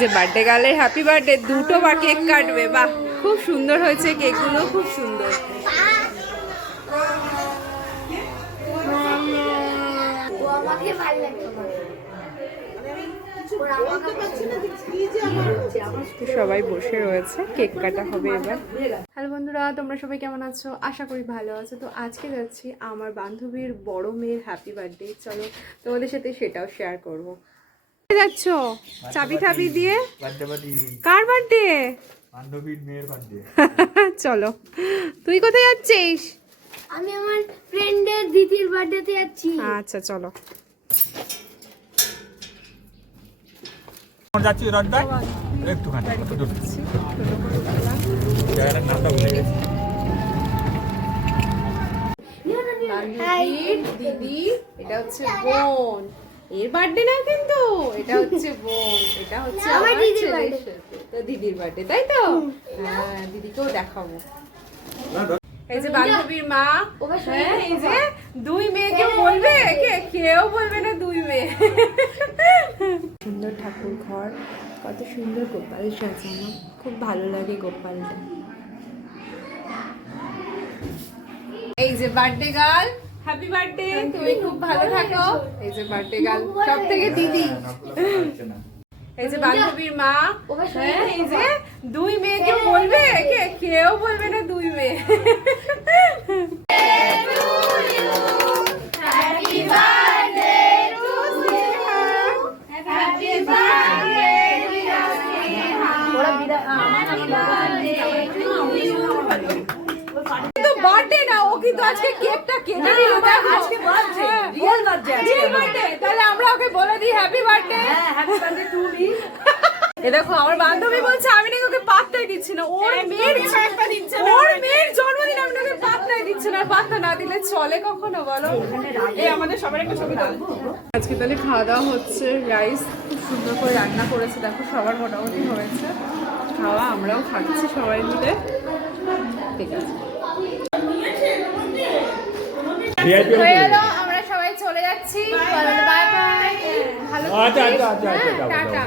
যে birthday গার্লের happy birthday, দুটো বা কেক কাটবে। বাহ, খুব সুন্দর হয়েছে কেকগুলো, খুব সুন্দর। সবাই বসে রয়েছে, কেক কাটা হবে এবার। হ্যালো বন্ধুরা, তোমরা সবাই কেমন আছো? আশা করি ভালো আছো। তো আজকে যাচ্ছি আমার বান্ধবীর বড় মেয়ের হ্যাপি বার্থডে। চলো তোমাদের সাথে সেটাও শেয়ার করব। যাচ্ছ চাবি টাবি দিয়ে? কার বার্থডে? বান্ধবীর মেয়ের বার্থডে। চলো। তুই কোথায় যাচ্ছিস? আমি আমার ফ্রেন্ডের দিদির বার্থডেতে যাচ্ছি। আচ্ছা চলো। যাচ্ছি রথদা একটুখানি জায়গাটার নামটা ভুলে গেছি। বান্ধবীর দিদি, এটা হচ্ছে বোন। এর বার্থডে না কিন্তু, এটা হচ্ছে বোন, এটা হচ্ছে আমার দিদির বার্থডে। তো দিদির বার্থডে, তাই তো? হ্যাঁ, দিদিকেও দেখাবো। এই যে বান্ধবীর মা, হ্যাঁ, এই যে দুই মেয়েকে বলবে, কেউ বলবে না দুই মেয়ে। সুন্দর ঠাকুর ঘর, কত সুন্দর গোপাল সাজানো, খুব ভালো লাগে গোপালটা। এই যে বার্থডে গার্ল, হ্যাপি বার্থডে, তুমি খুব ভালো থাকো। এই যে বার্থডে গার্ল, সব থেকে দিদি। এই যে বান্ধবীর মা, হ্যাঁ, এই যে দুই মেয়েকে বলবে, কেউ বলবে না দুই মেয়ে। বার্থডে না, ও কিন্তু আজকে কেকটা কেটে দিল। আজকে বার্থডে, রিয়েল বার্থডে। তাহলে আমরা ওকে বলে দিই হ্যাপি বার্থডে। হ্যাঁ, হ্যাপি বার্থডে টু মি। এ দেখো, আমার বান্ধবী বলছে আমি নাকি ওকে পাত্তাই দিচ্ছি না। ওর মেয়ের জন্মদিন, আমি ওকে পাত্তাই দিচ্ছি না। পাত্তা না দিলে চলে কখনো, বলো? এই আমাদের সবার একটা ছবি তুলবো। আজকে তাহলে খাওয়া দাওয়া হচ্ছে। রাইস খুব সুন্দর করে রান্না করেছে, দেখো সবার মোটামুটি হয়েছে খাওয়া। আমরাও খাচ্ছি সবাই মিলে। ঠিক আছে, হয়ে গেল, আমরা সবাই চলে যাচ্ছি। বাই বাই, ভালো থাকিস। টাটা।